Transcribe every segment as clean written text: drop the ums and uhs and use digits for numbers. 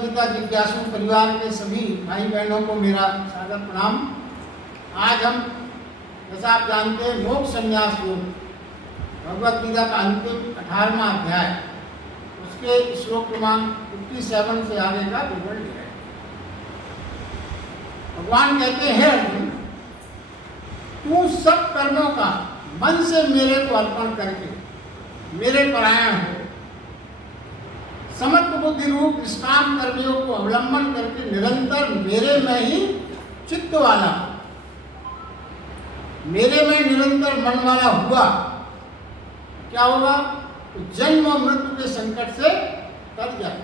गीता जिज्ञासु परिवार के सभी भाई बहनों को मेरा सादर प्रणाम। आज हम, जैसा आप जानते हैं, मोक्ष संन्यास योग भगवत गीता का अंतिम 18वां अध्याय, उसके श्लोक क्रमांक 57 से आगे का विवरण ले रहे हैं। भगवान कहते हैं, हे अर्जुन, तू सब कर्मों का मन से मेरे को अर्पण करके मेरे परायण हो, समत्व बुद्धि रूप निष्काम कर्मयों को अवलंबन करके निरंतर मेरे में ही चित्त वाला, मेरे में निरंतर मन वाला हुआ, क्या होगा? तो जन्म और मृत्यु के संकट से तर जाए।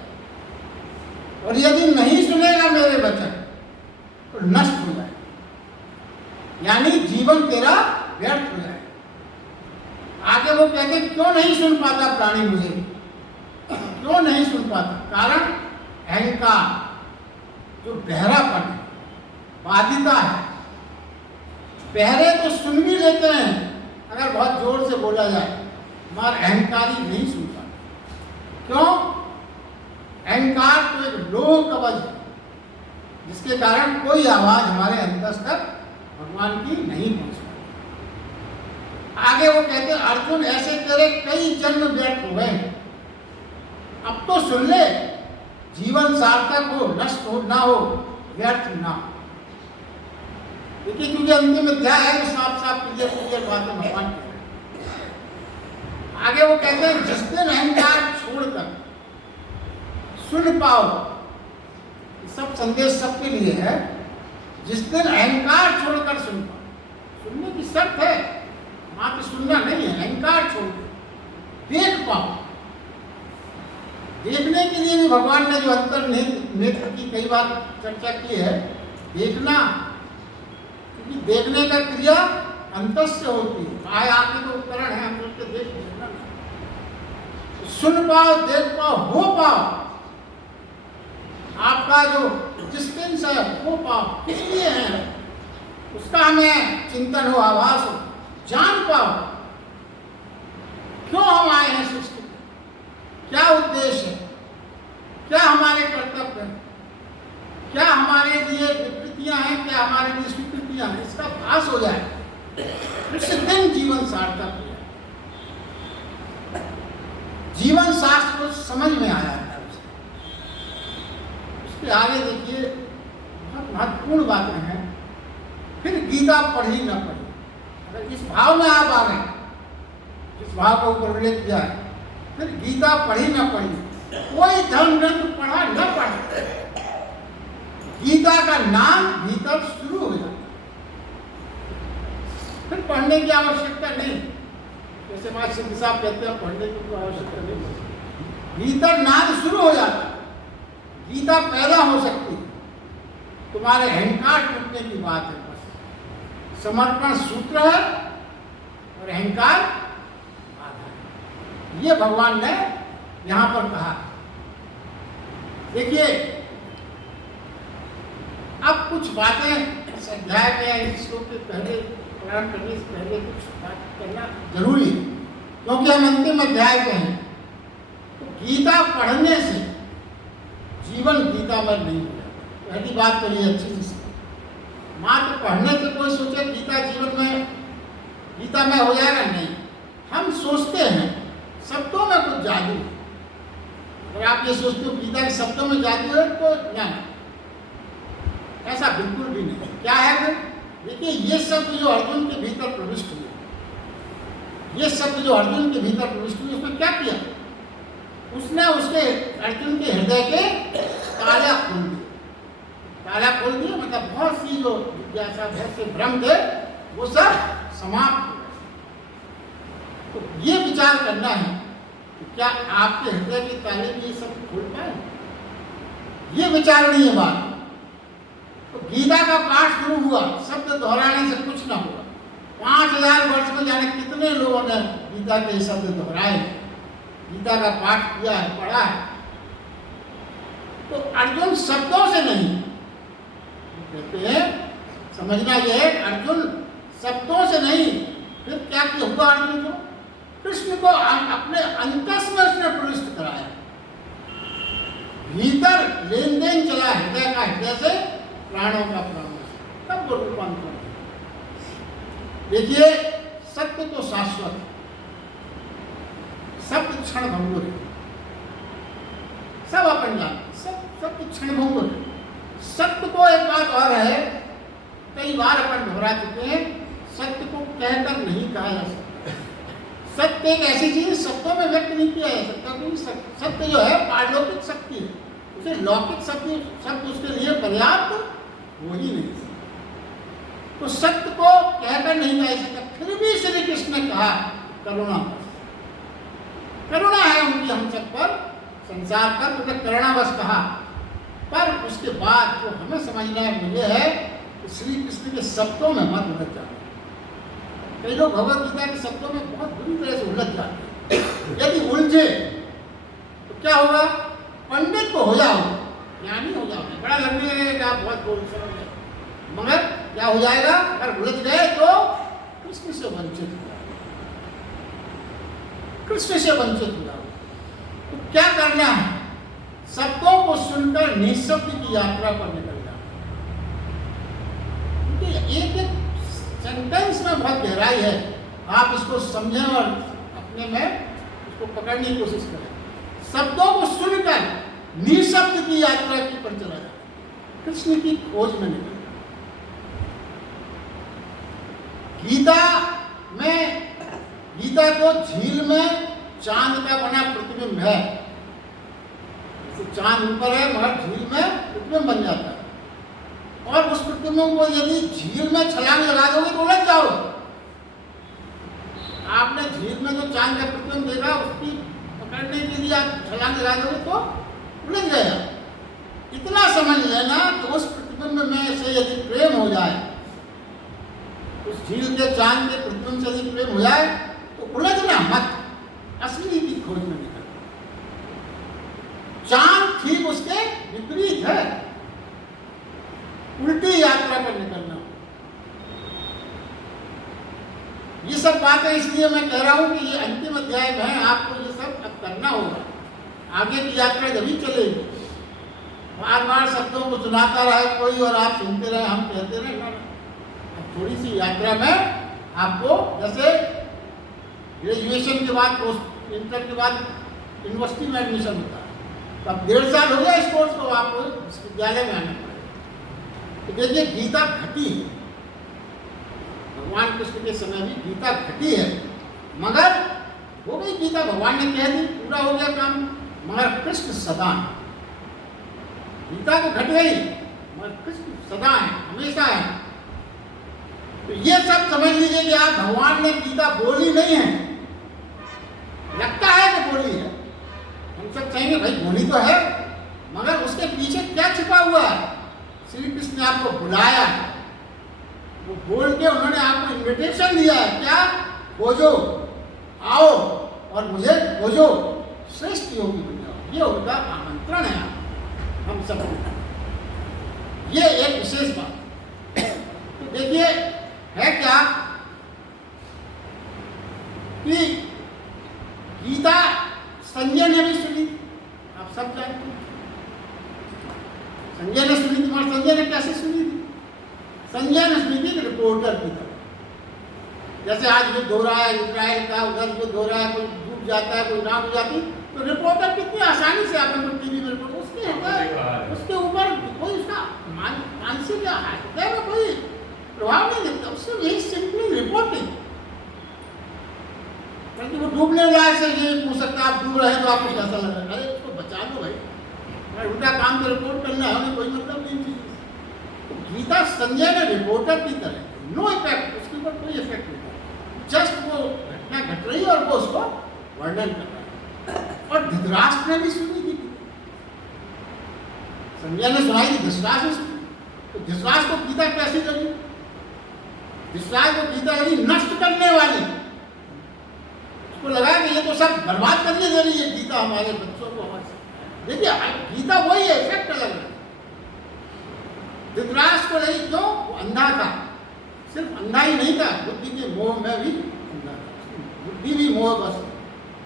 और यदि नहीं सुनेगा मेरे वचन तो नष्ट हो जाए, यानी जीवन तेरा व्यर्थ हो जाए। आगे वो कहते, क्यों नहीं सुन पाता प्राणी मुझे? क्यों नहीं सुन पाता? कारण अहंकार, जो बहरापन है, बाधिता है। बहरे तो सुन भी लेते हैं अगर बहुत जोर से बोला जाए, मगर अहंकारी नहीं सुन पाता। क्यों? अहंकार तो एक लोह कवच है, जिसके कारण कोई आवाज हमारे अंतस तक भगवान की नहीं पहुंच पाती। आगे वो कहते हैं, अर्जुन, ऐसे तेरे कई जन्म व्यर्थ हुए हैं, अब तो सुन ले, जीवन सार्थक हो, नष्ट हो ना हो, व्यर्थ ना हो। देखिए, क्योंकि अंतिम अध्याय है तो साफ साफ क्लियर बातें भगवान कह रहे हैं। आगे वो कहते हैं, जिस दिन अहंकार छोड़कर सुन पाओ, सब संदेश सबके लिए है। जिस दिन अहंकार छोड़कर सुन पाओ, सुनने की शर्त है, मात्र सुनना नहीं है, अहंकार छोड़कर देख पाओ। देखने के लिए भी भगवान ने जो अंतर्निहित नेत्र की कई बार चर्चा की है, देखना, क्योंकि देखने का क्रिया अंतस से होती है। आय आंखें तो उपकरण है, हम उसके देखना, सुन पाओ, देख पाओ, हो पाओ। आपका जो डिस्टेंस है हो पाओ, किस लिए है उसका हमें चिंतन हो, आभास हो, जान पाओ क्यों हम आए हैं सृष्टि में, क्या उद्देश्य है, क्या हमारे कर्तव्य है, क्या हमारे लिए विकृतियां हैं, क्या हमारे लिए स्वीकृतियां हैं, इसका भास हो जाए, उस दिन जीवन सार्थक हो जाए। जीवन शास्त्र को समझ में आया है। उसके आगे देखिए, बहुत महत्वपूर्ण बातें हैं। फिर गीता पढ़ी न पढ़ी, अगर इस भाव में आप आ गए, जिस भाव का ऊपर उल्लेख किया है, फिर गीता पढ़ी न पढ़ी, कोई धर्म ग्रंथ पढ़ा न पढ़ा, गीता का नाम भीतर शुरू हो जाता, फिर पढ़ने की आवश्यकता नहीं। जैसे मां सिंह साहब कहते हैं, पढ़ने की कोई आवश्यकता नहीं, भीतर नाद शुरू हो जाता, गीता पैदा हो सकती है। तुम्हारे अहंकार टूटने की बात है, बस समर्पण सूत्र है और अहंकार बाधा है। ये भगवान ने यहां पर कहा। देखिए, अब कुछ बातें इस अध्याय में, इस श्लोक के पहले प्रारंभ करने से पहले कुछ बात करना जरूरी है, क्योंकि हम अंतिम अध्याय में हैं। तो गीता पढ़ने से जीवन गीता में नहीं हो जाता। पहली बात तो ये अच्छी चीज, मात्र पढ़ने से कोई सोचे गीता जीवन में, गीता में हो जाएगा, नहीं। हम सोचते हैं शब्दों में कुछ जादू है। अगर आप ये सोचते हो गीता के शब्दों में जादू है, तो ना, ऐसा बिल्कुल भी नहीं। क्या है फिर? देखिए, ये शब्द जो अर्जुन के भीतर प्रविष्ट हुए, ये शब्द जो अर्जुन के भीतर प्रविष्ट हुए, उसने क्या किया? उसने उसके अर्जुन के हृदय के ताला खोल दिए। ताला खोल दिया मतलब बहुत सी जो जिज्ञासा, बहुत से भ्रम थे, वो सब समाप्त हो गए। तो ये विचार करना है कि क्या आपके हृदय के ताले भी ये सब खोल पाए? ये विचारणीय बात। तो गीता का पाठ शुरू हुआ, शब्द दोहराने से कुछ ना हुआ। 5000 वर्ष में जाने कितने लोगों ने गीता के शब्द दोहराए, गीता का पाठ किया है, पढ़ा है। तो अर्जुन शब्दों से नहीं, कहते हैं, समझना यह है, अर्जुन शब्दों से नहीं, फिर क्या हुआ? अर्जुन को, कृष्ण को अपने अंतस में उसने प्रविष्ट कराया, भीतर लेन देन चला हृदय का हृदय से, प्राणों का प्राणों से, तब वो रूपांतरण। देखिए सत्य तो शाश्वत है, सत्य क्षण भंगुर है, सब अपन जानते, सत्य क्षण भंगुर है। सत्य को एक बात और है, कई बार अपन दोहरा चुके हैं, सत्य को कहकर नहीं कहा जा सकता। सत्य एक ऐसी चीज शब्दों में व्यक्त नहीं किया जा सकता, क्योंकि सत्य जो है पारलौकिक शक्ति है, उसे लौकिक शब्द उसके लिए पर्याप्त हो ही नहीं सकता। तो सत्य को कहकर नहीं कहा जा सकता। फिर भी श्री कृष्ण ने कहा करुणा बस, करुणा है उनकी हम सब पर, संसार पर, उन्हें करुणावश कहा। पर उसके बाद जो हमें समझना है मुझे है कि श्री कृष्ण के शब्दों में मत उलझ जाना। कई लोग भगवत गीता के शब्दों में बहुत बुरी तरह से उलझ जाते हैं। यदि उलझे तो क्या होगा? पंडित तो हो जाओगे, ज्ञानी हो जाओगे, बड़ा लगने लगेगा कि आप बहुत बोल समझ गए, मगर क्या हो जाएगा? अगर उलझ गए तो कृष्ण से वंचित हो जाओगे, कृष्ण से वंचित हो जाओगे। तो क्या करना है? शब्दों को सुनकर निःशब्द की यात्रा पर निकल जाओ। क्योंकि एक एक सेंटेंस में बहुत गहराई है, आप इसको समझें और अपने में इसको पकड़ने की कोशिश करें। शब्दों को सुनकर निःशब्द की यात्रा की पर चला जाए, कृष्ण की खोज में निकल जाए। गीता को झील में चांद का बना प्रतिबिंब है। चांद ऊपर है मगर झील में प्रतिबिंब बन जाता है, और उस प्रतिबिंब को यदि झील में छलांग लगा दोगे तो उलझ जाओगे। आपने झील में जो चांद का प्रतिबिंब देखा, उसकी पकड़ने के लिए आप छलांग लगा दोगे तो उलझ गया। इतना समझ लेना कि उस प्रतिबिंब में से यदि प्रेम हो जाए, उस झील के चांद के प्रतिबिंब से यदि प्रेम हो जाए तो उलझना मत, असली की खोज में निकल। चांद ठीक उसके विपरीत है, उल्टी यात्रा पर निकलना। ये सब बातें इसलिए मैं कह रहा हूं कि ये अंतिम अध्याय में है, आपको ये सब अब करना होगा। आगे की यात्रा जब ही चलेगी। बार बार शब्दों को सुनाता रहे कोई और आप सुनते रहे, हम कहते रहे ना। अब थोड़ी सी यात्रा में आपको, जैसे ग्रेजुएशन के बाद, इंटर के बाद यूनिवर्सिटी में एडमिशन होता है, तो अब 1.5 साल हो गया इस कोर्स को, आपको विश्वविद्यालय में आना पड़ेगा। तो देखिए गीता घटी है, भगवान कृष्ण के समय भी गीता घटी है, मगर हो गई गीता, भगवान ने कह दी, पूरा हो गया काम। मगर कृष्ण सदा है, गीता तो घट गई मगर कृष्ण सदा है, हमेशा है। तो ये सब समझ लीजिए कि आप, भगवान ने गीता बोली नहीं है, लगता है कि बोली है, हम सब कहेंगे भाई बोली तो है, मगर उसके पीछे क्या छिपा हुआ है? श्री कृष्ण ने आपको बुलाया, वो बोल के उन्होंने आपको इन्विटेशन दिया है, क्या? खोजो, आओ और मुझे खोजो, श्रेष्ठ योगी बन जाओ। ये उनका आमंत्रण है हम सब। ये एक विशेष बात। तो देखिए है क्या कि गीता संजय ने भी सुनी, आप सब जानते हैं। संजय ने सुनी थी, मगर संजय ने कैसे सुनी थी? संजय ने सुनी थी रिपोर्टर की तरह। जैसे आज युद्ध हो रहा है इजराइल का, उधर युद्ध हो रहा है, कोई डूब जाता है, कोई नाव हो जाती, तो रिपोर्टर कितनी आसानी से आपने को टीवी में रिपोर्ट, उसके ऊपर कोई उसका मानसिक हृदय में कोई प्रभाव नहीं दिखता, उससे यही सिंपली रिपोर्टिंग। क्योंकि वो डूबने वाला है, ये पूछ सकता है आप डूब रहे हैं तो आपको कैसा लग रहा है? अरे उसको बचा लो भाई, उनका काम तो रिपोर्ट करना है, उन्हें कोई मतलब नहीं चीज। तो गीता संजय ने रिपोर्टर की तरह, नो इफेक्ट, उसके ऊपर कोई इफेक्ट नहीं, जस्ट वो घटना घट रही है और वो उसको वर्णन कर रहा है। और धृतराष्ट्र ने भी सुनी थी, संजय ने सुनाई थी, धृतराष्ट्र ने सुनी। तो धृतराष्ट्र को गीता कैसी लगी? धृतराष्ट्र को गीता लगी नष्ट करने वाली। उसको लगा कि ये तो सब बर्बाद करने दे रही है गीता हमारे बच्चों को, हमारे। देखिए गीता वही है, इफेक्ट अलग है। धृतराष्ट्र को लगी क्यों? वो अंधा था, सिर्फ अंधा ही नहीं था, बुद्धि के मोह में भी अंधा था, बुद्धि भी मोह बस।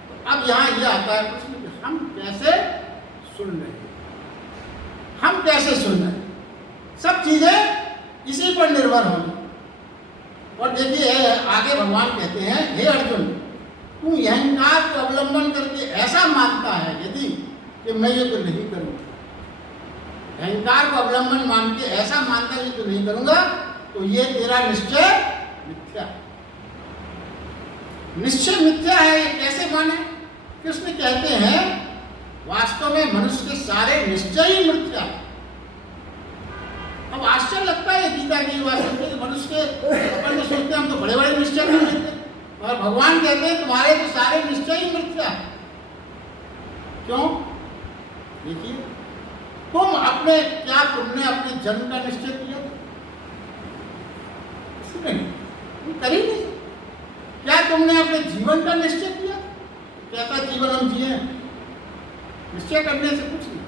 तो अब यहाँ ये आता है प्रश्न कि हम कैसे सुन रहे हैं, हम कैसे सुन रहे हैं, सब चीजें इसी पर निर्भर होंगी। और देखिए आगे भगवान कहते हैं, हे अर्जुन, तू अहंकार को अवलंबन करके ऐसा मानता है यदि कि मैं युद्ध नहीं करूंगा, अहंकार को अवलंबन मान के ऐसा मानता है युद्ध नहीं करूंगा, तो ये तेरा निश्चय मिथ्या, निश्चय मिथ्या है। ये कैसे माने? कृष्ण कहते हैं वास्तव में मनुष्य के सारे निश्चय ही मिथ्या है। अब आश्चर्य लगता है गीता की बात सुनते कि मनुष्य के अपन तो सोचते हैं हम तो बड़े बड़े निश्चय कर लेते हैं, और भगवान कहते हैं तुम्हारे तो सारे निश्चय ही मिथ्या है। क्यों? देखिए, तुमने अपने जन्म का निश्चय किया था? तुम कर ही नहीं। क्या तुमने अपने जीवन का निश्चय किया? कैसा जीवन हम जिए? निश्चय करने से कुछ नहीं।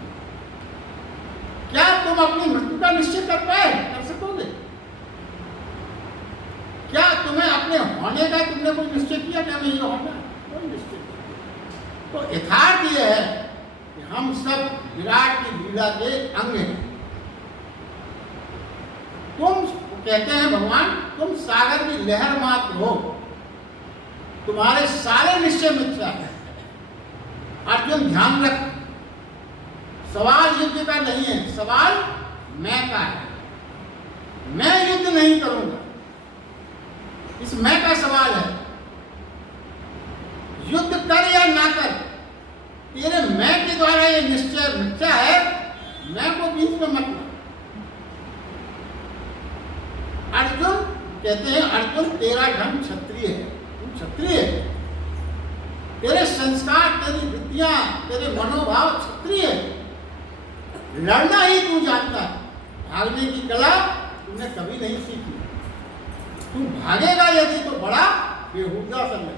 क्या तुम अपनी मृत्यु का निश्चय कर पाए? कर सकोगे? क्या तुम्हें अपने होने का तुमने कोई निश्चय किया कि हमें ये होना है? कोई निश्चय नहीं। तो यथार्थ ये है कि हम सब विराट की लीला के अंग हैं। तुम कहते हैं भगवान, तुम सागर की लहर मात्र हो, तुम्हारे सारे निश्चय मिथ्या है। अर्जुन ध्यान रख, सवाल युद्ध का नहीं है, सवाल मैं का है। मैं युद्ध नहीं करूंगा, इस मैं का सवाल है। युद्ध कर या ना कर, तेरे मैं के द्वारा ये निश्चय मिथ्या है, मैं को बीच में मत ला। अर्जुन कहते हैं, अर्जुन तेरा ढंग क्षत्रिय है, तू क्षत्रिय है, तेरे संस्कार, तेरी वृत्तियां, तेरे मनोभाव क्षत्रिय है। लड़ना ही तू जानता है, भागने की कला तूने कभी नहीं सीखी। तू भागेगा यदि तो बड़ा बेहुदा समझ।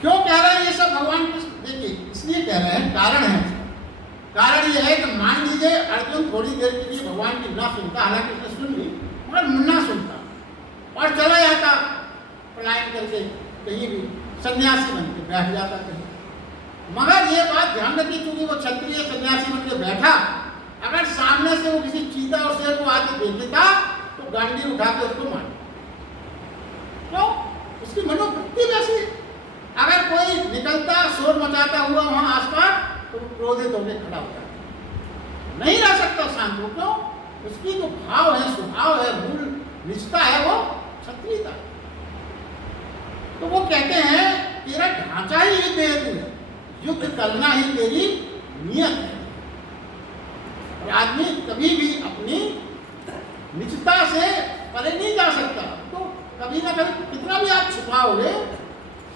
क्यों कह रहे हैं ये सब भगवान कृष्ण? देखिए इसलिए कह रहे हैं, कारण है। कारण यह है कि मान लीजिए अर्जुन थोड़ी देर के लिए भगवान की ना सुनता, हालांकि उसने सुन ली, मगर ना सुनता और चला जाता पलायन करके, कहीं भी सन्यासी बन के बैठ जाता कहीं। मगर ये बात ध्यान रखिए, क्योंकि वो क्षत्रिय सन्यासी बन के बैठा, अगर सामने से वो किसी चीता और शेर को आके देखेता तो गांडी उठा के उसको मार। क्यों? उसकी मनोवृत्ति वैसी है। अगर कोई निकलता शोर मचाता हुआ वहां आसपास तो क्रोधित होकर खड़ा हो जाता, नहीं रह सकता शांत हो। क्यों? उसकी जो भाव है, स्वभाव है, मूल निष्ठा है, वो क्षत्रियता। तो वो कहते हैं तेरा ढांचा ही युद्ध हेतु है, युद्ध करना ही तेरी नियत है। और आदमी कभी भी अपनी निजता से परे नहीं जा सकता। तो कभी ना कभी कितना भी आप छुपाओगे,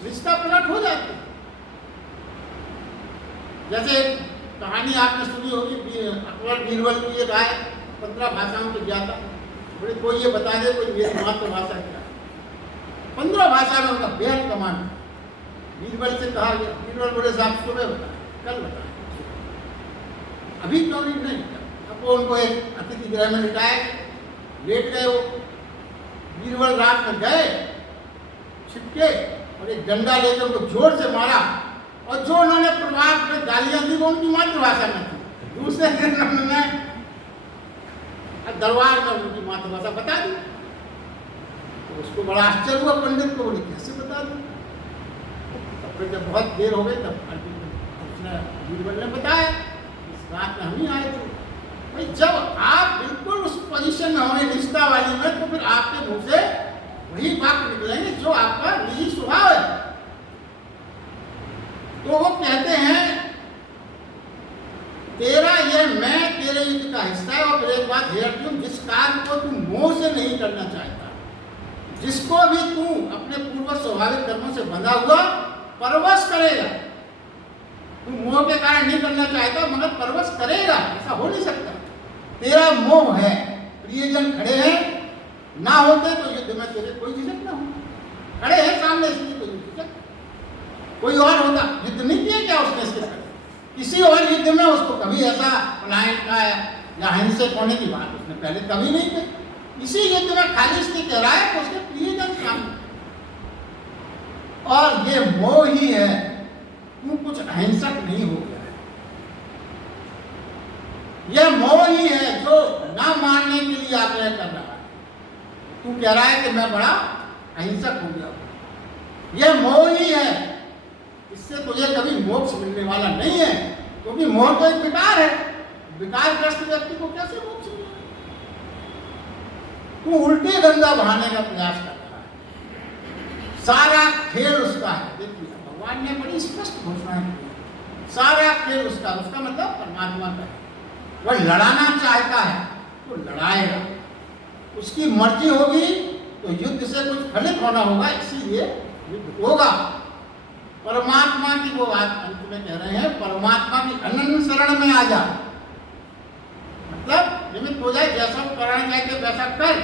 निजता प्रकट हो जाती है। जैसे कहानी आपने सुनी होगी, अकबर बीरबल की ये राय 15 भाषाओं की ज्ञाता। बोले कोई ये बता दे कोई मेरी मातृभाषा क्या है। 15 भाषा में उनका बेहद कमांड। बीरबल से कहा गया, बीरबल बोले साहब सुबह बताएं, कल बताएं, अभी क्यों नहीं? अब वो उनको एक अतिथि गृह में लिटाए, लेट गए। वो बीरबल रात में गए छिपके और एक डंडा लेकर उनको जोर से मारा, और जो उन्होंने प्रभाव में गालियां दी वो उनकी मातृभाषा में थी। दूसरे दिन उन्होंने दरबार में उनकी मातृभाषा बता दी। तो उसको बड़ा आश्चर्य हुआ पंडित को, बोले कैसे बता दी? फिर जब बहुत देर हो गई तब उसने बीरबल ने बताया, इस रात में हम ही आए थे। भाई जब आप बिल्कुल उस पोजीशन में होंगे निष्ठा वाली में, तो फिर आपके मुंह से वही बात निकलेंगे जो आपका निजी स्वभाव है। तो वो कहते हैं तेरा ये मैं तेरे युद्ध का हिस्सा है। और फिर एक बात है अर्जुन, जिस कार्य को तू मोह से नहीं करना चाहता, जिसको भी तू अपने पूर्व स्वाभाविक कर्मों से बंधा हुआ परवश करेगा, तू मोह के कारण नहीं करना चाहता मगर परवश करेगा, ऐसा हो नहीं सकता। तेरा मोह है, प्रियजन खड़े हैं, ना होते तो युद्ध में तेरे कोई झिझक ना हो। खड़े हैं सामने इसलिए कोई झिझक, कोई और होता युद्ध नहीं किया क्या उसने इसके साथ? किसी और युद्ध में उसको कभी ऐसा पलायन का या हिंसक होने की बात उसने पहले कभी नहीं की। इसी युद्ध में खाली इसलिए कह रहा है कि उसके प्रियजन सामने, और ये मोह ही है, तू कुछ अहिंसक नहीं हो गया है। यह मोह ही है जो ना मानने के लिए आग्रह कर रहा है। तू कह रहा है कि मैं बड़ा अहिंसक हो गया हूं, यह मोह ही है, इससे तुझे कभी मोक्ष मिलने वाला नहीं है, क्योंकि मोह तो एक विकार है, विकारग्रस्त व्यक्ति को कैसे मोक्ष मिलेगा? तू उल्टे गंगा बहाने का प्रयास कर रहा है, सारा खेल उसका है। देखिए भगवान ने बड़ी स्पष्ट घोषणा की, सारा खेल उसका, उसका मतलब परमात्मा का है। वह लड़ाना चाहता है तो लड़ाएगा, उसकी मर्जी होगी तो युद्ध से कुछ फलित होना होगा, इसीलिए युद्ध होगा। परमात्मा की वो बात अंत में कह रहे हैं, परमात्मा की अनन्य शरण में आ जा, मतलब निमित्त हो जाए, जैसा करना चाहते वैसा कर।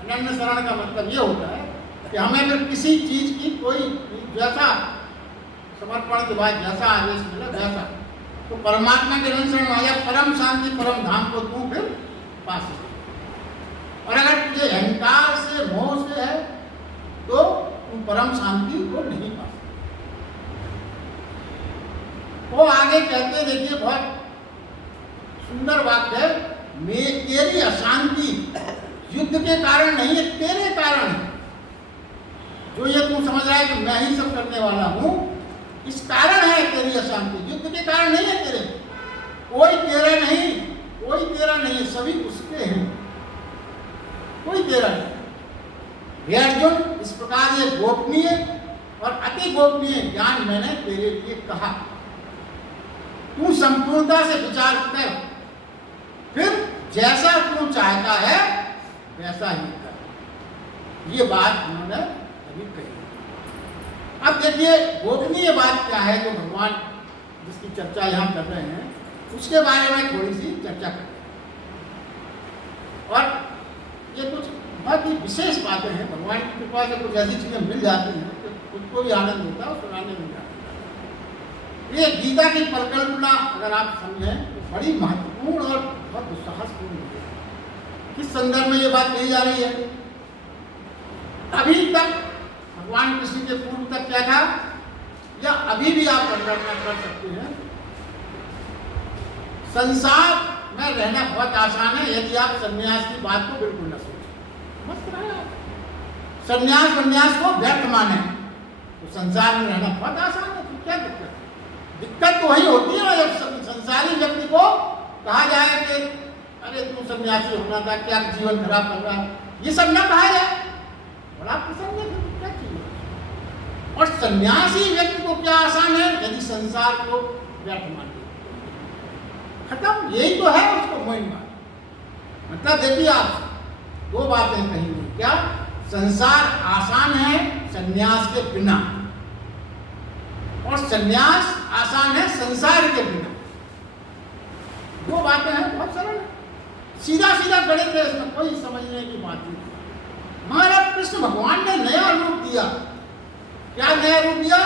अनन्य शरण का मतलब ये होता है कि हमें अगर किसी चीज की कोई जैसा समर्पण के बाद जैसा आदेश मिला वैसा, तो परमात्मा के अनन्य शरण में आ जा, परम शांति परम धाम को तू फिर पा सके। और अगर तुझे अहंकार से मोह से है तो तुम परम शांति को नहीं पा सकते। वो आगे कहते, देखिए बहुत सुंदर वाक्य है, तेरी अशांति युद्ध के कारण नहीं है, तेरे कारण है। जो ये तू समझ रहा है कि मैं ही सब करने वाला हूं, इस कारण है तेरी अशांति, युद्ध के कारण नहीं है तेरे। कोई तेरा नहीं, कोई तेरा नहीं, सभी उसके हैं, कोई तेरा नहीं। हे अर्जुन, इस प्रकार ये गोपनीय और अति गोपनीय ज्ञान मैंने तेरे लिए कहा। तू संपूर्णता से विचार कर, फिर जैसा तू चाहता है वैसा ही कर। ये बात उन्होंने अभी कही। अब देखिए गोपनीय बात क्या है जो भगवान जिसकी चर्चा यहाँ कर रहे हैं, उसके बारे में थोड़ी सी चर्चा करते हैं। और ये कुछ बहुत ही विशेष बातें हैं, भगवान की कृपा से कुछ ऐसी चीजें मिल जाती हैं कि खुद को भी आनंद होता है और सुनाने में जाता है। ये गीता की परिकल्पना अगर आप समझें तो बड़ी महत्वपूर्ण और बहुत दुस्साहसपूर्ण है। किस संदर्भ में ये बात कही जा रही है? अभी तक भगवान कृष्ण के पूर्व तक क्या था, या अभी भी आप परिकल्पना कर सकते हैं, संसार में रहना बहुत आसान है यदि आप संन्यास की बात को बिल्कुल न सोचें। मस्त रहे आप, संन्यास को व्यर्थ माने तो संसार में रहना बहुत आसान है। तो क्या दिक्कत है? दिक्कत तो वही होती है जब संसारी व्यक्ति को कहा जाए कि अरे तू सन्यासी होना था, क्या जीवन खराब कर रहा है, ये सब ना कहा जाए, बड़ा प्रसन्न है, क्या चाहिए। और सन्यासी व्यक्ति को क्या आसान है, यदि संसार को व्यर्थ मान ले, खत्म, यही तो है उसको महिमा। मतलब देखिए आप दो बातें कही, क्या संसार आसान है सन्यास के बिना, और सन्यास आसान है संसार के बिना। दो बातें हैं, बहुत सरल है, सीधा सीधा गणित है, इसमें कोई समझने की बात नहीं। मगर कृष्ण भगवान ने नया रूप दिया। क्या नया रूप दिया?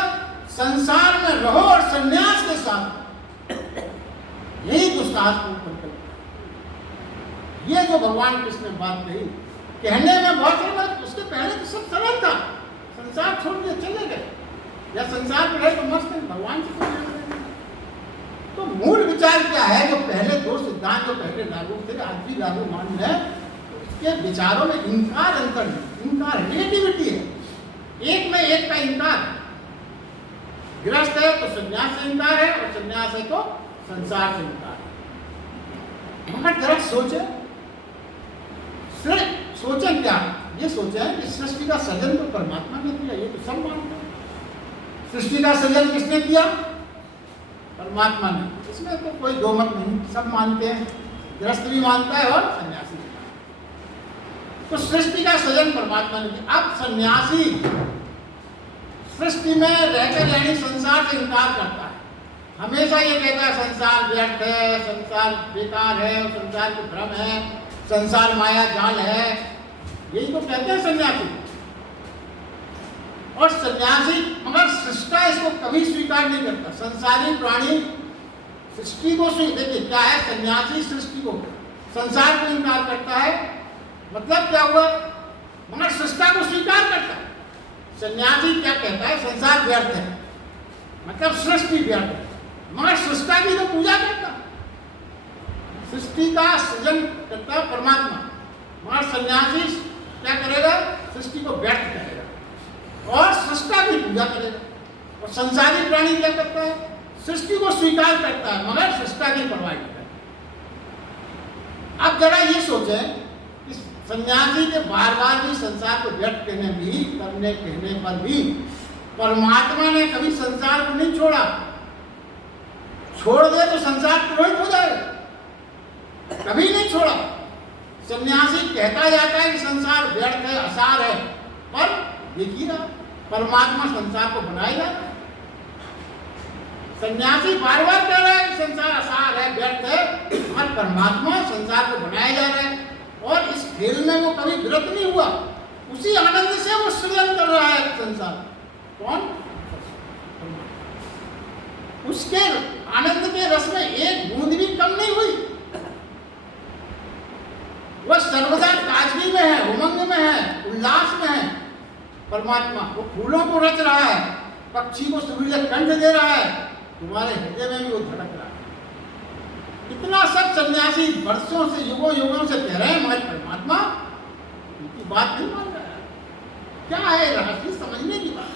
संसार में रहो और सन्यास के साथ, यही दुस्साहसपूर्ण परिकल्पना। ये जो भगवान कृष्ण ने बात कही, कहने में बहुत सरल, उसके पहले तो सब सरल था, संसार छोड़ के चले गए, या संसार में रहे तो मस्त है, भगवान से कोई लेना देना। तो मूल विचार क्या है? जो पहले दो सिद्धांत जो पहले लागू थे आज भी लागू मान है, तो उसके विचारों में इनकार अंतर नहीं, इनकार नेगेटिविटी है, एक में एक का इनकार। गृहस्थ है तो संन्यास से इनकार है, और संन्यास है तो संसार से इनकार है। मगर जरा सोचे, सिर्फ सोचे क्या, ये सोचे कि सृष्टि का सृजन तो परमात्मा ने किया, ये तो सब मानते हैं। सृष्टि का सृजन किसने किया? परमात्मा ने, इसमें तो कोई दो मत नहीं, सब मानते हैं, गृहस्थ भी मानता है और सन्यासी भी मानता है। तो सृष्टि का सृजन परमात्मा ने किया। अब सन्यासी सृष्टि में रहकर यानी संसार से इनकार करता है, हमेशा ये कहता है संसार व्यर्थ है, संसार बेकार है, संसार को भ्रम है, संसार माया जाल है, यही तो कहते हैं सन्यासी। और सन्यासी मगर सृष्टा इसको कभी स्वीकार नहीं करता। संसारी प्राणी सृष्टि को देखिए क्या है, सन्यासी सृष्टि को, संसार को इनकार करता है, मतलब क्या हुआ, मगर सृष्टा को स्वीकार करता है। सन्यासी क्या कहता है, संसार व्यर्थ है, मतलब सृष्टि व्यर्थ है, मगर सृष्टा की तो पूजा करता है। सृष्टि का सृजन करता परमात्मा, मगर सन्यासी क्या करेगा? सृष्टि को व्यर्थ करेगा और सृष्टा की पूजा करेगा। और संसारी प्राणी क्या करता है? सृष्टि को स्वीकार करता है मगर सृष्टा की परवाह नहीं करता। अब जरा ये सोचें कि सन्यासी के बार बार भी संसार को व्यर्थ कहने पर भी परमात्मा ने कभी संसार को नहीं छोड़ा। छोड़ दे तो संसार पुरोहित हो जाएगा, कभी नहीं छोड़ा। सन्यासी कहता जाता है कि संसार व्यर्थ है, असार है, पर देखिए ना परमात्मा संसार को बनाएगा। सन्यासी बार बार कह रहा है कि संसार असार है, व्यर्थ है, और परमात्मा संसार को बनाया जा रहा है और इस खेल में वो कभी विरत नहीं हुआ। उसी आनंद से वो सृजन कर रहा है संसार। कौन? उसके आनंद के रस में एक बूंद भी कम नहीं हुई। वह सर्वदा ताजगी में है, उमंग में है, उल्लास में है। परमात्मा वो फूलों को रच रहा है, पक्षी को सुरीले कंठ दे रहा है, तुम्हारे हृदय में भी वो धड़क रहा है। इतना सब सन्यासी वर्षों से युगों से कह रहे हैं मगर परमात्मा उनकी बात नहीं मान रहा है। क्या है रहस्य? समझने की बात।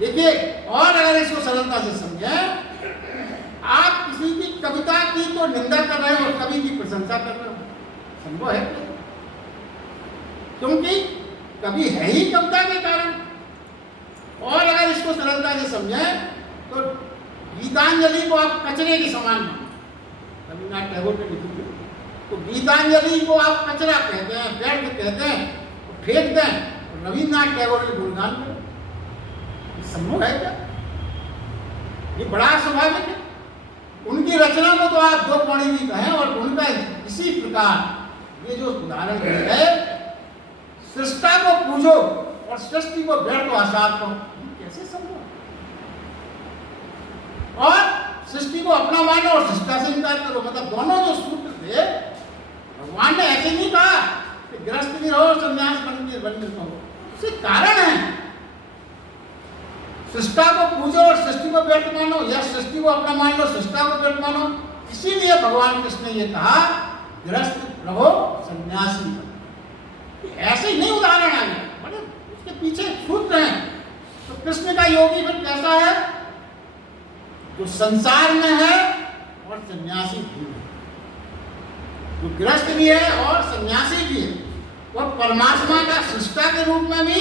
देखिए, और अगर इसको सरलता से समझें, आप किसी की कविता की तो निंदा कर रहे हो और कवि की प्रशंसा कर रहे हो, संभव है? क्योंकि कवि है ही कविता के कारण। और अगर इसको सरलता से समझें तो गीतांजलि को आप कचरे के समान मानो। रविन्द्रनाथ टैगोर ने लिखी थी, तो गीतांजलि को आप कचरा कहते हैं, व्यर्थ कहते हैं, फेंक दें। रविन्द्रनाथ टैगोर के गुणगान करें, संभव है क्या? ये बड़ा स्वाभाविक है। उनकी रचना को तो आप दो पानी भी कहें और उनका इसी प्रकार ये जो उदाहरण है, सृष्टा को पूजो और सृष्टि को व्यर्थ व आसार करो, कैसे संभव? और सृष्टि को अपना मानो और सृष्टा से इनकार करो। मतलब दोनों जो सूत्र थे, भगवान ने ऐसे नहीं कहा कि गृहस्थ भी रहो, संन्यास बन करो। उसके कारण है, सृष्टा को पूजो और सृष्टि को व्यर्थ मानो, या सृष्टि को अपना मान लो, सृष्टा को व्यर्थ मानो। इसीलिए भगवान कृष्ण ने ये कहा गृहस्थ रहो, सन्यासी बनो। ऐसे ही नहीं उदाहरण आ गया, मतलब उसके पीछे सूत्र हैं। तो कृष्ण का योगी फिर कैसा है? जो संसार में है और सन्यासी भी है, जो गृहस्थ भी है और सन्यासी भी है। वह परमात्मा का सृष्टा के रूप में भी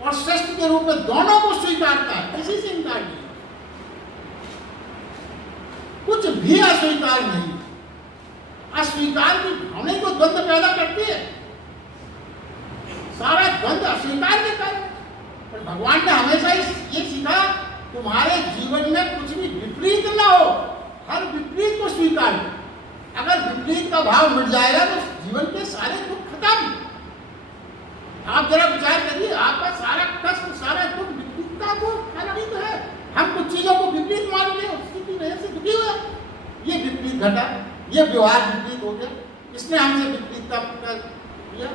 और श्रेष्ठ के रूप में दोनों को स्वीकारता है, किसी से इनकार नहीं, कुछ भी अस्वीकार नहीं। अस्वीकार की भावना को द्वंद्व पैदा करती है, सारा द्वंद्व अस्वीकार के कारण। पर भगवान ने हमेशा ये सीखा, तुम्हारे जीवन में कुछ भी विपरीत ना हो, हर विपरीत को स्वीकार करो। अगर विपरीत का भाव मिट जाएगा तो जीवन के सारे दुख खत्म। आप जरा विचार करिए, आपका सारा कष्ट, सारा दुख विपरीतता को कारणीत है। हम कुछ चीजों को विपरीत मान रहे, उसकी वजह से दुखी हुआ। ये विपरीत घटा, ये व्यवहार विपरीत हो गया, इसने हमसे विपरीतता किया।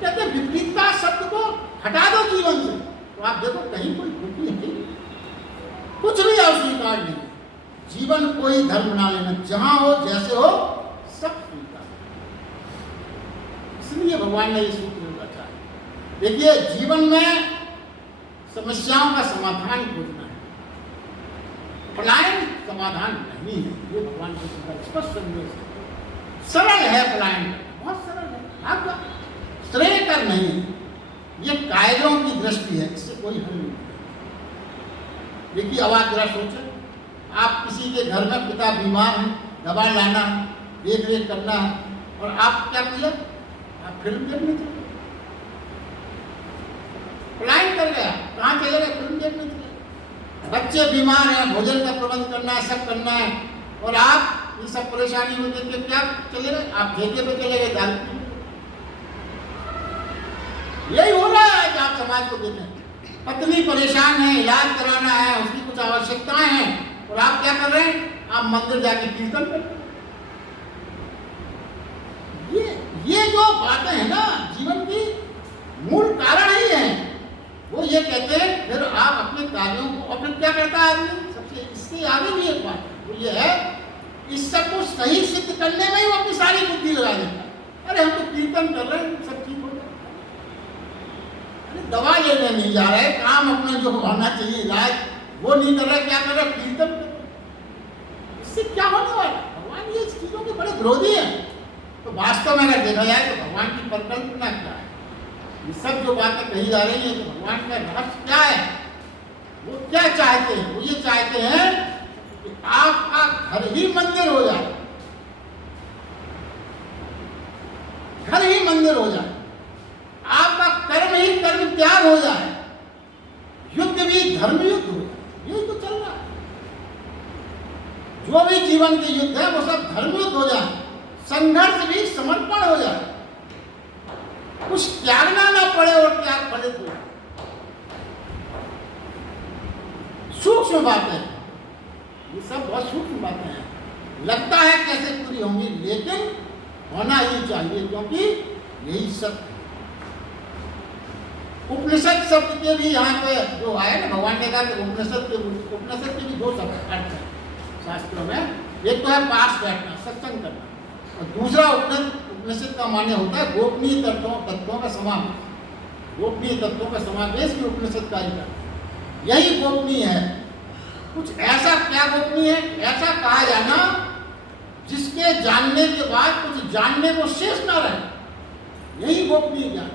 कहते हैं विपरीतता शब्द को हटा दो जीवन से, तो आप देखो कहीं कोई दुखी नहीं, कुछ भी अस्वीकार नहीं। जीवन कोई धर्म बना लेना, जहां हो जैसे हो सब स्वीकार। इसलिए भगवान ने ये सूत्र रचा है। देखिए, जीवन में समस्याओं का समाधान खोजना है, पलायन समाधान नहीं है। ये भगवान के स्पष्ट संदेश है। सरल है पलायन, बहुत सरल है, आपका श्रेयकर नहीं है। ये कायदों की दृष्टि है, इससे कोई हल नहीं। देखिए, अब आप जरा सोचें, आप किसी के घर में पिता बीमार हैं, दवा लाना है, देख रेख करना है, और आप क्या किया? आप फिल्म देखने चले, पलायन कर गया। कहाँ चले गए? फिल्म देखने चले। बच्चे बीमार हैं, भोजन का प्रबंध करना है, सब करना है, और आप ये सब परेशानी में देख के क्या चले गए? आप ठेके पे चले गए, दारू पीने। यही हो रहा है कि आप समाज को देखें, पत्नी परेशान है, इलाज कराना है, उसकी कुछ आवश्यकताएं हैं, और आप क्या कर रहे हैं? आप मंदिर जाके कीर्तन कर रहे हैं। ये जो बातें हैं ना, जीवन की मूल कारण ही है। वो ये कहते हैं, फिर आप अपने कार्यों को, और फिर क्या करता है आदमी? सबसे इससे आगे भी एक बात, वो ये है, इस सब को सही सिद्ध करने में ही वो अपनी सारी बुद्धि लगा देता है। अरे हम तो कीर्तन कर रहे हैं, सब ठीक हो जाएगा। अरे दवा लेने नहीं जा रहे, काम अपना जो होना चाहिए इलाज वो नहीं कर रहे, क्या कर रहे, कीर्तन कर रहे। इससे क्या होने वाला? भगवान ये चीजों के बड़े विरोधी हैं। तो वास्तव में अगर देखा जाए तो भगवान की परिकल्पना क्या है, ये सब जो बातें कही जा रही है, तो भगवान का रहस्य क्या है, वो क्या चाहते हैं? वो ये चाहते हैं कि आपका घर ही मंदिर हो जाए, घर ही मंदिर हो जाए, आपका कर्म ही कर्म त्याग हो जाए, युद्ध भी धर्म युद्ध हो जाए। यही तो चल रहा है। जो भी जीवन के युद्ध है वो सब धर्म युद्ध हो जाए, संघर्ष भी समर्पण हो जाए, कुछ त्यागना ना पड़े और त्याग फलित हो जाए। सूक्ष्म बातें, ये सब बहुत सूक्ष्म बातें हैं, लगता है कैसे पूरी होंगी, लेकिन होना ही चाहिए, क्योंकि यही सत्य। उपनिषद शब्द के भी यहाँ पे जो आए ना, भगवान ने कहा कि उपनिषद के भी दो शब्द अर्थ हैं शास्त्रों में। एक तो है पास बैठना, सत्संग करना, और दूसरा उपनिषद का मान्य होता है गोपनीय तत्वों का समावेश। गोपनीय तत्वों का समावेश भी उपनिषद कार्य करता है, यही गोपनीय है। कुछ ऐसा, क्या गोपनीय है? ऐसा कहा जाना जिसके जानने के बाद कुछ जानने को शेष ना रहे, यही गोपनीय ज्ञान।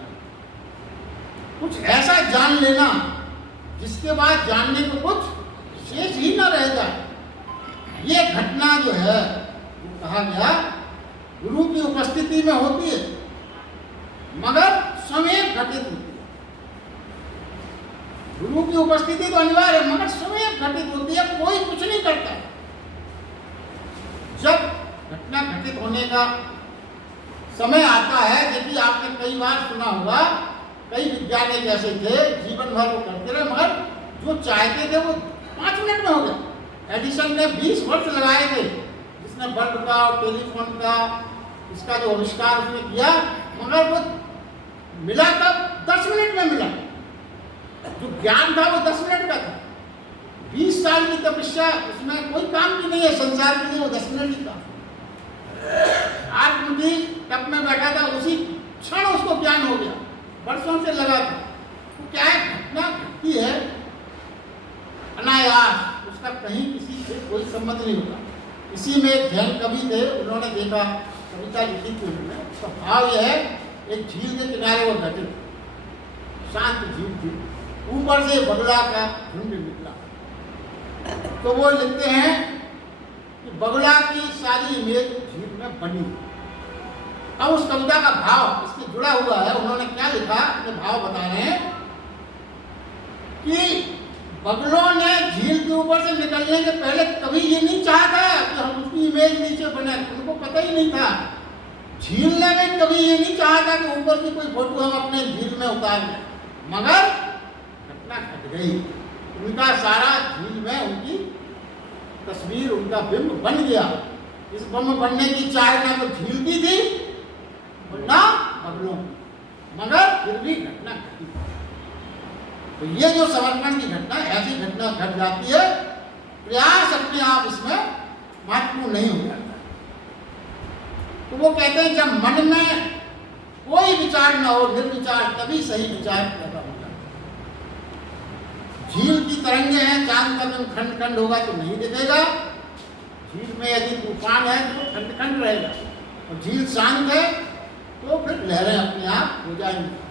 कुछ ऐसा जान लेना जिसके बाद जानने को कुछ शेष ही ना रह जाए। ये घटना जो है वो कहा गया गुरु की उपस्थिति में होती है, मगर स्वयं घटित होती है। गुरु की उपस्थिति तो अनिवार्य है, मगर स्वयं घटित होती है, कोई कुछ नहीं करता। जब घटना घटित होने का समय आता है, देखिए आपने कई बार सुना होगा, कई वैज्ञानिक ऐसे थे जीवन भर वो करते रहे, मगर जो चाहते थे वो 5 मिनट में हो गया। एडिसन ने 20 वर्ष लगाए थे, जिसने बल्ब का और टेलीफोन का इसका जो आविष्कार उसने किया, मगर वो मिला तब 10 मिनट में मिला। जो ज्ञान था वो 10 मिनट का था। 20 साल की तपस्या, उसमें कोई काम की नहीं है संसार के लिए, वो 10 मिनट ही था। आत्मदीप तप में बैठा था, उसी क्षण उसको ज्ञान हो गया, वर्षों से लगा था। तो क्या है, घटना घटती है अनायास, उसका कहीं किसी से कोई संबंध नहीं होता। इसी में एक जैन कवि थे, उन्होंने देखा, कविता लिखी थी उन्होंने, उसका भाव यह है, एक झील के किनारे वो बैठे थे, शांत झील थी, ऊपर से बगुला का झुंड निकला। तो वो लिखते हैं कि बगुला की सारी इमेज झील में बनी। अब उस कविता का भाव इससे जुड़ा हुआ है, उन्होंने क्या लिखा, अपने भाव बता रहे हैं कि बगुलों ने झील के ऊपर से निकलने के पहले कभी ये नहीं चाहा था कि हम उसकी इमेज नीचे बने, उनको पता ही नहीं था। झील ने भी कभी ये नहीं चाहा था कि ऊपर की कोई फोटो हम अपने झील में उतार लें, मगर घटना घट गई। उनका सारा झील में उनकी तस्वीर, उनका बिंब बन गया। इस बिंब बनने की चाह ना तो झील की थी और ना बगलों की, मगर फिर भी घटना घटी। तो ये जो समर्पण की घटना, ऐसी घटना घट जाती है, प्रयास अपने आप इसमें महत्वपूर्ण नहीं हो जाता। तो वो कहते हैं जब मन में कोई विचार न हो, निर्विचार, तभी सही विचार पैदा होता है। झील की तरंगे हैं, चांद का बिंब खंड खंड होगा तो नहीं दिखेगा। झील में यदि तूफान है तो खंड खंड रहेगा, और झील शांत है तो फिर लहरें अपने आप हो जाएंगी।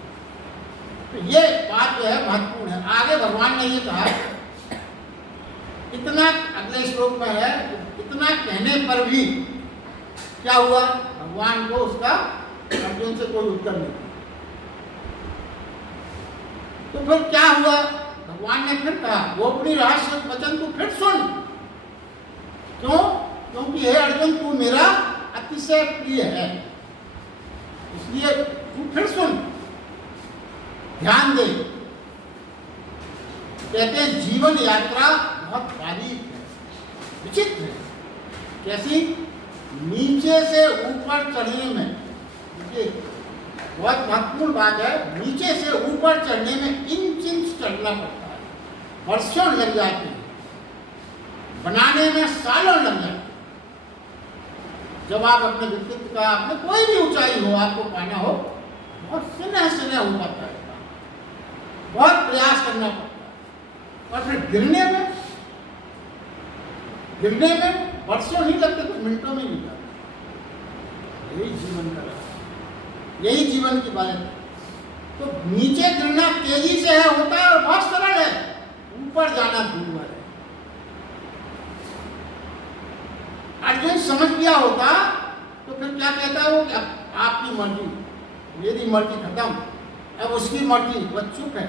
तो ये बात जो है महत्वपूर्ण है। आगे भगवान ने ये कहा, इतना अगले श्लोक में है, इतना कहने पर भी क्या हुआ, भगवान को उसका अर्जुन से कोई उत्तर नहीं। तो फिर क्या हुआ, भगवान ने फिर कहा, गोपनीय रहस्य वचन तू फिर सुन। क्यों? क्योंकि हे अर्जुन तू मेरा अतिशय प्रिय है, इसलिए तू फिर सुन, ध्यान दे। कहते हैं जीवन यात्रा बहुत बारीक है, विचित्र है। कैसी? नीचे से ऊपर चढ़ने में, देखिए बहुत महत्वपूर्ण बात है, नीचे से ऊपर चढ़ने में इंच इंच चढ़ना पड़ता है, वर्षों लग जाते हैं, बनाने में सालों लग जाते हैं। जब आप अपने व्यक्तित्व का, अपने कोई भी ऊंचाई हो, आपको पाना हो, बहुत स्नेह स्नेह हो पाता है, बहुत प्रयास करना पड़ता है। और फिर गिरने में वर्षों नहीं लगते, कुछ मिनटों में नहीं जाते। यही जीवन का रास्ता, यही जीवन की बात है। तो नीचे गिरना तेजी से है, होता है और बहुत सरल है, ऊपर जाना दूर है। अर्जुन समझ गया होता तो फिर क्या कहता है वो, आपकी मर्जी, मेरी मर्जी खत्म, अब उसकी मर्जी, वह चुप है,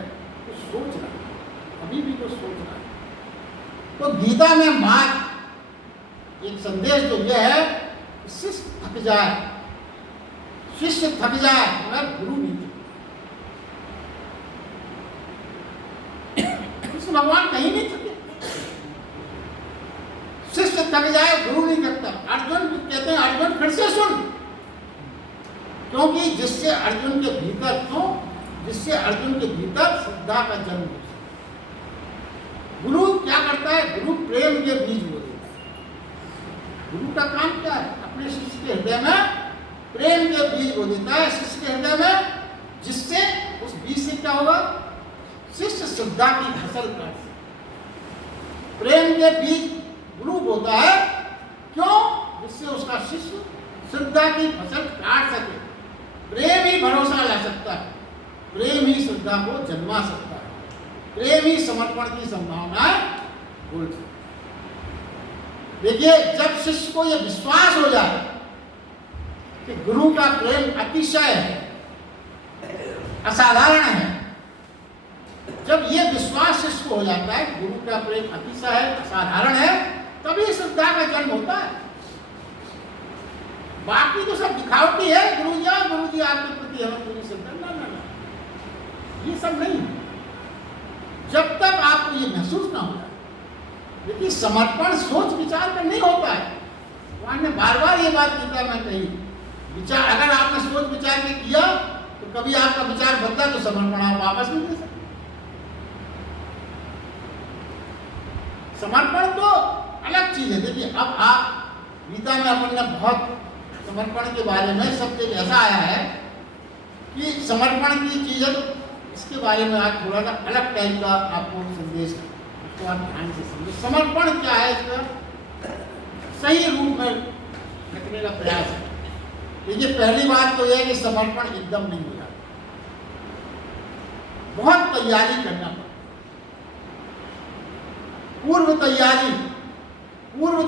तो सोच रहा है, अभी भी तो सोच रहा है। तो गीता में मार्ग एक संदेश तो यह है, शिष्य थक जाए, शिष्य थक जाए मगर गुरु नहीं थकता। कृष्ण भगवान कहीं नहीं थके, शिष्य थक जाए गुरु नहीं थकता। अर्जुन कहते हैं, अर्जुन फिर से सुन, क्योंकि जिससे अर्जुन के भीतर, क्यों, जिससे अर्जुन के भीतर श्रद्धा का जन्म हो। गुरु क्या करता है, गुरु प्रेम के बीज बो देता है। गुरु का काम क्या है, अपने शिष्य के हृदय में प्रेम के बीज बो देता है, शिष्य के हृदय में, जिससे उस बीज से क्या होगा, शिष्य श्रद्धा की फसल काट सके। प्रेम के बीज गुरु बोता है, क्यों, जिससे उसका शिष्य श्रद्धा की फसल काट सके। प्रेम ही भरोसा ला सकता है, प्रेम ही श्रद्धा को जन्मा सकता है, प्रेम ही समर्पण की संभावनाएं खोल सकता है। देखिए, जब शिष्य को यह विश्वास हो जाए कि गुरु का प्रेम अतिशय है, असाधारण है, जब यह विश्वास शिष्य को हो जाता है गुरु का प्रेम अतिशय है, असाधारण है, तभी श्रद्धा का जन्म होता है। बाकी तो सब दिखावटी है, गुरु जी आपके प्रति हमें पूरी श्रद्धा, ना, ये सब नहीं। जब तक आपको ये महसूस ना हो जाए, लेकिन समर्पण सोच विचार कर नहीं होता है। वहां ने बार बार ये बात गीता में कही, विचार अगर आपने सोच विचार के किया तो कभी आपका विचार बदला तो समर्पण आप वापस नहीं दे सकते। समर्पण तो अलग चीज है। देखिए, अब आप गीता में अपन ने बहुत समर्पण के बारे में सब कुछ ऐसा आया है कि समर्पण की चीज है, तो इसके बारे में आज थोड़ा सा अलग टाइप का आपको संदेश है, उसको आप ध्यान से समझिए। समर्पण क्या है, इसका सही रूप में रखने का प्रयास है। देखिए, पहली बात तो यह है कि समर्पण एकदम नहीं हो जाता, बहुत तैयारी करना पड़ता। पूर्व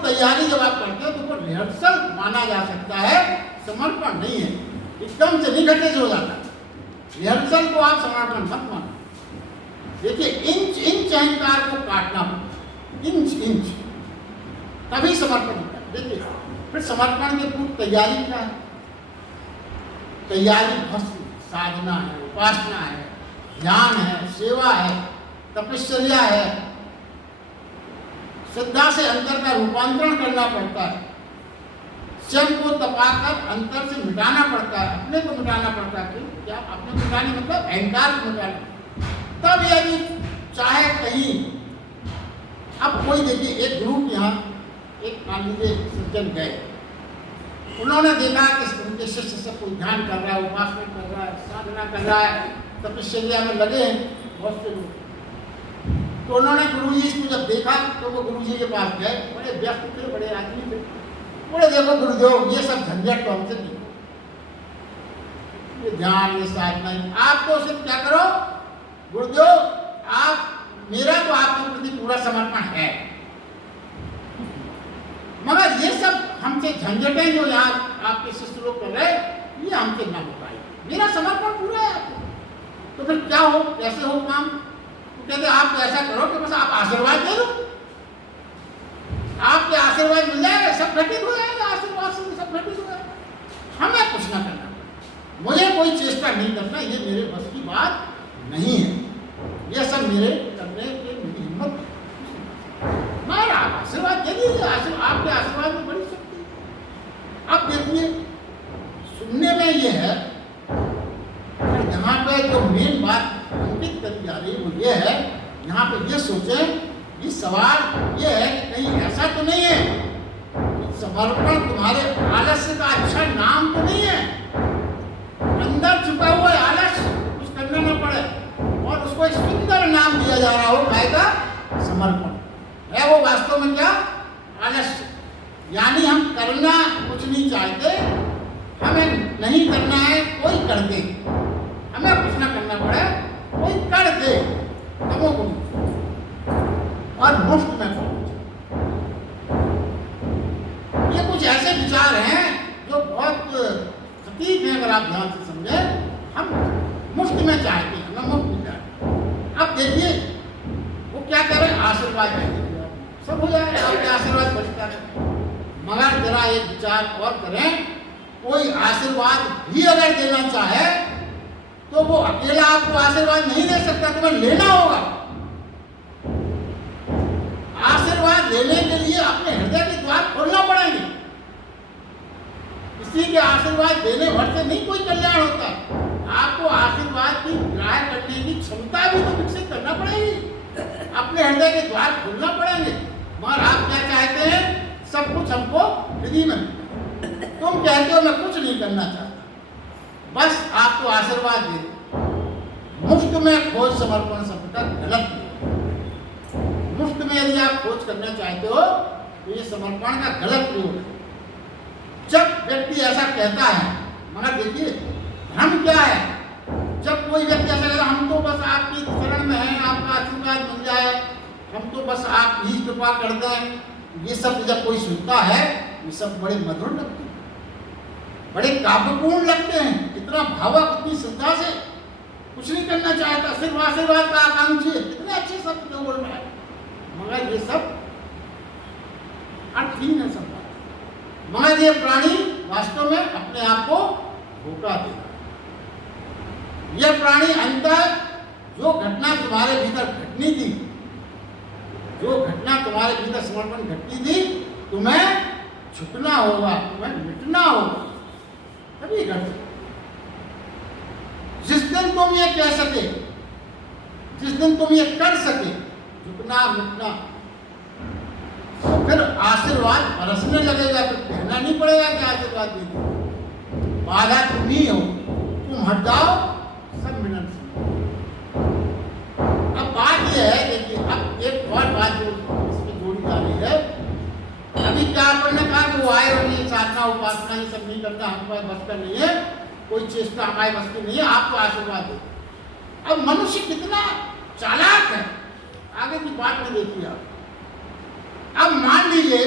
तैयारी जब आप करते हो तो वो रिहर्सल माना जा सकता है, समर्पण नहीं है, एकदम से नहीं घटे से हो जाता। रिहर्सल को आप समर्पण मत मानो। देखिए, इंच अहंकार को काटना पड़ता, इंच, तभी समर्पण होता है। देखिए, फिर समर्पण की पूर्व तैयारी क्या है, तैयारी भस्म साधना है, उपासना है, ध्यान है, सेवा है, तपस्या है, श्रद्धा से अंतर का रूपांतरण करना पड़ता है, स्वयं को तपाकर अंतर से मिटाना पड़ता है, अपने को मिटाना पड़ता है। क्या अपने को मिटाने मतलब अहंकार को मिटाना। तब यदि चाहे कहीं, अब कोई देखिए, एक ग्रुप यहाँ, एक मान लीजिए सज्जन गए, उन्होंने देखा कि उनके शिष्य से कोई ध्यान कर रहा है, उपासना कर रहा है, साधना कर रहा है, तपस्या में लगे हैं बहुत से लोग। तो उन्होंने गुरुजी को जब देखा तो वो गुरुजी के पास गए, बड़े व्यस्त थे, बड़े आदमी थे, बोले देखो गुरुदेव, ये सब झंझट तो हमसे नहीं, ये ध्यान, ये साधना, आप तो सिर्फ क्या करो गुरुदेव, आप, मेरा तो आपके प्रति पूरा समर्पण है, मगर ये सब हमसे झंझटें जो यहाँ आपके शिष्य लोग कर रहे, ये हमसे ना हो पाए, मेरा समर्पण पूरा है आपको। तो फिर क्या हो, कैसे हो काम? तो कहते आप ऐसा करो कि बस आप आशीर्वाद दे दो, आपके आशीर्वाद मिल जाएगा, सब घटित हो जाएगा, आशीर्वाद से सब घटित हो जाएगा, हमें कुछ ना करना, मुझे कोई चेष्टा नहीं करना, ये मेरे बस की बात नहीं है, ये सब मेरे करने की मेरी हिम्मत नहीं। आप आशीर्वाद दे दीजिए, आपके आशीर्वाद में बड़ी शक्ति है। अब देखिए, सुनने में ये है, यहाँ पे जो मेन बात अंकित करी जा रही है वो ये है, यहाँ पे ये सोचें, ये सवाल ये है कि कहीं ऐसा तो नहीं है समर्पण तुम्हारे आलस्य का अच्छा नाम तो नहीं है, अंदर छुपा हुआ है आलस्य, कुछ करना ना पड़े और उसको एक सुंदर नाम दिया जा रहा हो, काय का समर्पण है। वो वास्तव में क्या? आलस्य। यानी हम करना कुछ नहीं चाहते, हमें नहीं करना है, कोई कर दे, हमें कुछ ना करना पड़े, कोई कर दे, तमोगुण और मुफ्त में पहुंचे। ये कुछ ऐसे विचार हैं जो बहुत सटीक हैं, अगर आप ध्यान से समझे। हम मुफ्त में चाहते हैं, हमें मुफ्त में चाहते। अब देखिए वो क्या कह रहे हैं, आशीर्वाद है, सब हो जाए, आपके आशीर्वाद बचता है। मगर जरा एक विचार और करें, कोई आशीर्वाद भी अगर देना चाहे तो वो अकेला आपको आशीर्वाद नहीं दे सकता, तुम्हें लेना होगा। आशीर्वाद लेने के लिए अपने हृदय के द्वार खोलना पड़ेंगे। किसी के आशीर्वाद देने भर से नहीं कोई कल्याण होता। आपको आशीर्वाद की ग्रहण करने की क्षमता भी तो विकसित करना पड़ेगी, अपने हृदय के द्वार खोलना पड़ेंगे। मगर आप क्या चाहते हैं? सब कुछ हमको फ्री में। तुम कहते हो मैं कुछ नहीं करना चाहता, बस आपको आशीर्वाद दे दो। मुफ्त में खोज समर्पण शब्द का गलत है। मुफ्त में यदि आप खोज करना चाहते हो तो ये समर्पण का गलत प्रयोग है। जब व्यक्ति ऐसा कहता है, मगर देखिए धर्म क्या है, जब कोई व्यक्ति ऐसा कहता हम तो बस आपकी शरण में हैं, आपका आशीर्वाद मिल जाए, हम तो बस आप ही कृपा कर दें, ये सब जब कोई सुनता है ये सब बड़े मधुर लगते हैं, बड़े काव्यपूर्ण लगते हैं। इतना भावक, इतनी श्रद्धा से कुछ नहीं करना चाहता, सिर्फ आशीर्वाद का आकांक्षी है। कितने अच्छे शब्द जो बोल रहे हैं, मगर ये सब अर्थहीन है सब। मगर ये प्राणी वास्तव में अपने आप को धोखा देगा। यह प्राणी अंतर जो घटना तुम्हारे भीतर घटनी थी, जो घटना तुम्हारे भीतर समर्पण घटनी थी, तुम्हें झुकना होगा, तुम्हें मिटना होगा, तभी घट सकती। जिस दिन तुम ये कह सके, जिस दिन तुम ये कर सके, झुकना मिटना, तो फिर आशीर्वाद बरसने लगेगा। फिर कहना नहीं पड़ेगा कि आशीर्वाद दे दो। बाधा तुम ही हो, तुम हट जाओ, सब मिनट से। अब बात यह है, देखिए अब एक और बात जो इसमें जोड़ी जा रही है। अभी क्या आपने कहा कि वो आए और ये साधना उपासना ये सब नहीं करता, हमारे बस का नहीं है, कोई चेष्टा हमारे बस की नहीं है, आपको आशीर्वाद दो। अब मनुष्य कितना चालाक है, आगे की बात में देखिए आप। अब मान लीजिए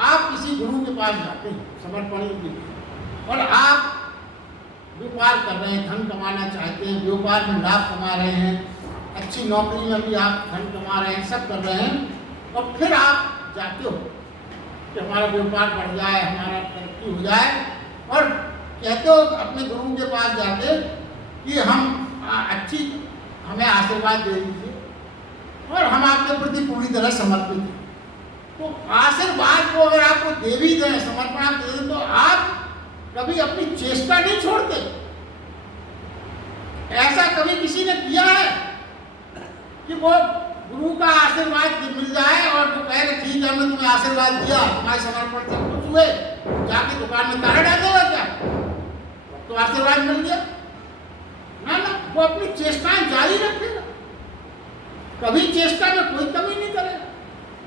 आप किसी गुरु के पास जाते हैं समर्पण के लिए, और आप व्यापार कर रहे हैं, धन कमाना चाहते हैं, व्यापार में लाभ कमा रहे हैं, अच्छी नौकरी में भी आप धन कमा रहे हैं, सब कर रहे हैं, और फिर आप जाते हो कि हमारा व्यापार बढ़ जाए, हमारा तरक्की हो जाए, और कहते हो अपने गुरु के पास जाके कि हम अच्छी हमें आशीर्वाद दे दीजिए और हम आपके प्रति पूरी तरह समर्पित हैं। तो आशीर्वाद को अगर आपको दे भी दें, समर्पण आप दे दें, तो आप कभी अपनी चेष्टा नहीं छोड़ते। ऐसा कभी किसी ने किया है कि वो गुरु का आशीर्वाद मिल जाए और वो कहे कि ठीक है हमने तुम्हें आशीर्वाद दिया, तुम्हारे समर्पण से कुछ हुए, जाके दुकान में ताला डाल देगा क्या, तो आशीर्वाद मिल गया? ना ना, वो अपनी चेष्टाएं जारी रखेगा, कभी चेष्टा में कोई कमी नहीं करेगा।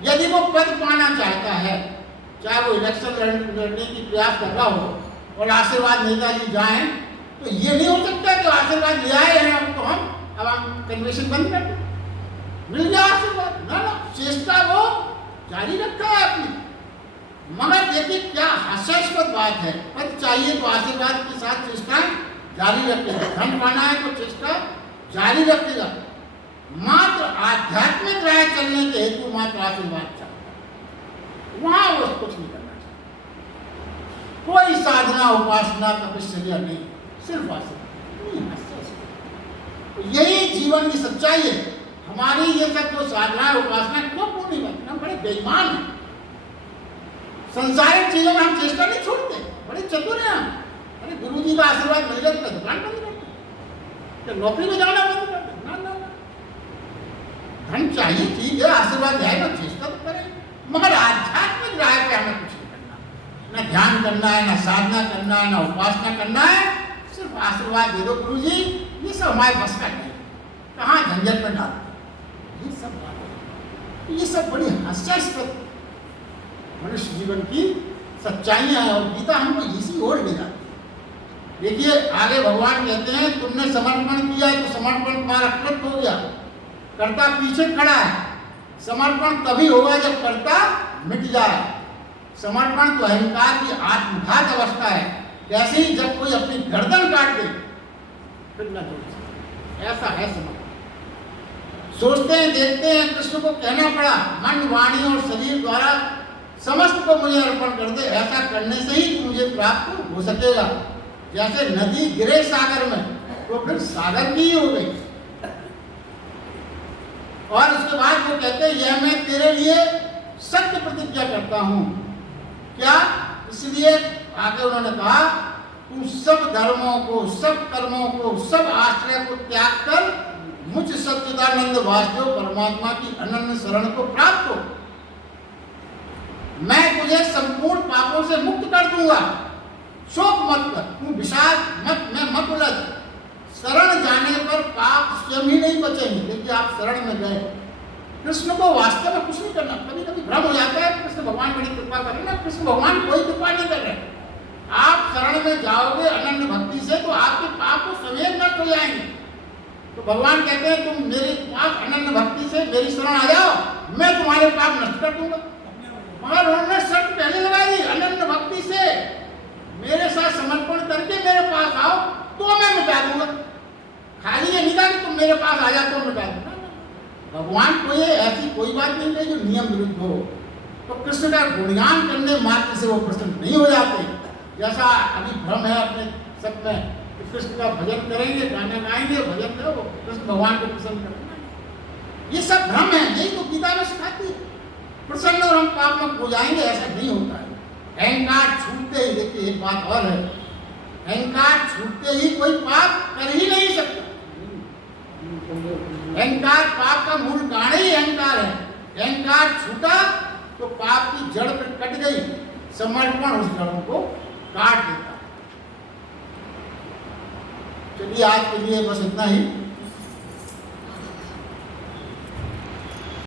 यदि वो पद पाना चाहता है, चाहे वो इलेक्शन लड़ने की प्रयास कर रहा हो और आशीर्वाद नेताजी जाए, तो ये नहीं हो सकता कि आशीर्वाद ले आए हैं तो हम कन्वेंशन बंद कर दें, मिल गया आशीर्वाद। ना ना, चेष्टा वो जारी रखा है अपनी। मगर देखिए क्या हास्यास्पद बात है, पद चाहिए तो आशीर्वाद के साथ चेष्टा जारी रखेगा, धन पाना है तो चेष्टा जारी रखेगा। मात्र आध्यात्मिक राह चलने के हेतु मात्र आशीर्वाद चाहता है, वहां वो कुछ नहीं करना चाहता। कोई साधना उपासना तपस्या नहीं, सिर्फ आशीर्वाद। यही जीवन की सच्चाई है। हमारी ये सब जो साधना उपासना क्यों पूरी बनती, हम बड़े बेईमान हैं। संसारिक चीजों में हम चेष्टा नहीं छोड़ते, बड़े चतुर हैं हम। अरे गुरु जी का आशीर्वाद मिल गया तो दुकान बंद करते, तो नौकरी में जाना बंद करते। ना ना, धन चाहिए ठीक है, आशीर्वाद है तो चेष्टा तो करें, मगर आध्यात्मिक राह पे हमें कुछ नहीं करना। ध्यान करना है, ना साधना करना है, ना उपासना करना है, सिर्फ आशीर्वाद दे दो गुरु जी, ये सब हमारे बस का नहीं, कहाँ झंझट में डालते, ये सब बातें, ये सब बड़ी हास्यास्पद मनुष्य जीवन की सच्चाइयां हैं। और गीता हमको इसी ओर ले जाती है। देखिए आगे भगवान कहते हैं तुमने समर्पण किया तो समर्पण तुम्हारा कृत हो गया, कर्ता पीछे खड़ा है। समर्पण तभी होगा जब कर्ता मिट जाए। समर्पण तो अहंकार की आत्मघात अवस्था है। जैसे ही जब कोई अपनी गर्दन काट दे फिर न जोड़ सकते, ऐसा है समर्पण। सोचते हैं देखते हैं कृष्ण को कहना पड़ा मन वाणी और शरीर द्वारा समस्त को मुझे अर्पण कर दे, ऐसा करने से ही मुझे प्राप्त हो सकेगा। जैसे नदी गिरे सागर में तो फिर सागर की ही हो गई। और उसके बाद वो कहते हैं यह मैं तेरे लिए सत्य प्रतिज्ञा करता हूं। क्या? इसलिए आगे उन्होंने कहा तू सब धर्मों को, सब कर्मों को, सब आश्रय को त्याग कर मुझ सच्चिदानंद वासुदेव परमात्मा की अनन्य शरण को प्राप्त हो। मैं तुझे संपूर्ण पापों से मुक्त कर दूंगा। शोक मत कर, तू विषाद मत उलझ। शरण जाने पर पाप स्वयं ही नहीं बचेंगे। देखिए आप शरण में गए, कृष्ण को वास्तव में कुछ नहीं करना। कभी कभी भ्रम हो जाता है कृष्ण भगवान बड़ी कृपा करें ना, कृष्ण भगवान कोई कृपा नहीं कर रहे। आप शरण में जाओगे अनन्य भक्ति से तो आपके पाप को स्वयं नष्ट हो जाएंगे। तो भगवान कहते हैं तुम मेरे पाप अनन्य भक्ति से मेरी शरण आ जाओ, मैं तुम्हारे पाप नष्ट कर दूंगा। मगर उन्होंने शर्त पहले लगाई अनन्य भक्ति से मेरे साथ समर्पण करके मेरे पास आओ तो मैं मिटा दूंगा। खाली ये नहीं था कि तुम मेरे पास आ जाओ तो मिटा दूंगा। भगवान को ये ऐसी कोई बात नहीं है जो नियम विरुद्ध हो। तो कृष्ण का गुणगान करने मात्र से वो प्रसन्न नहीं हो जाते। जैसा अभी भ्रम है अपने सब में कि कृष्ण का भजन करेंगे, गाना गाएंगे, भजन करो, कृष्ण भगवान को प्रसन्न करेंगे। ये सब भ्रम है, यही तो गीता में सिखाती है। प्रसन्न और हम पाप में खो जाएंगे, ऐसा नहीं होता है। अहंकार छूटते ही, देखिए एक बात और है, अहंकार छूटते ही कोई पाप कर ही नहीं सकता। अहंकार पाप का मूल कारण ही अहंकार है। अहंकार छूटा तो पाप की जड़ कट गई, समर्पण उस जड़ों को काट देता। चलिए आज के लिए बस इतना ही।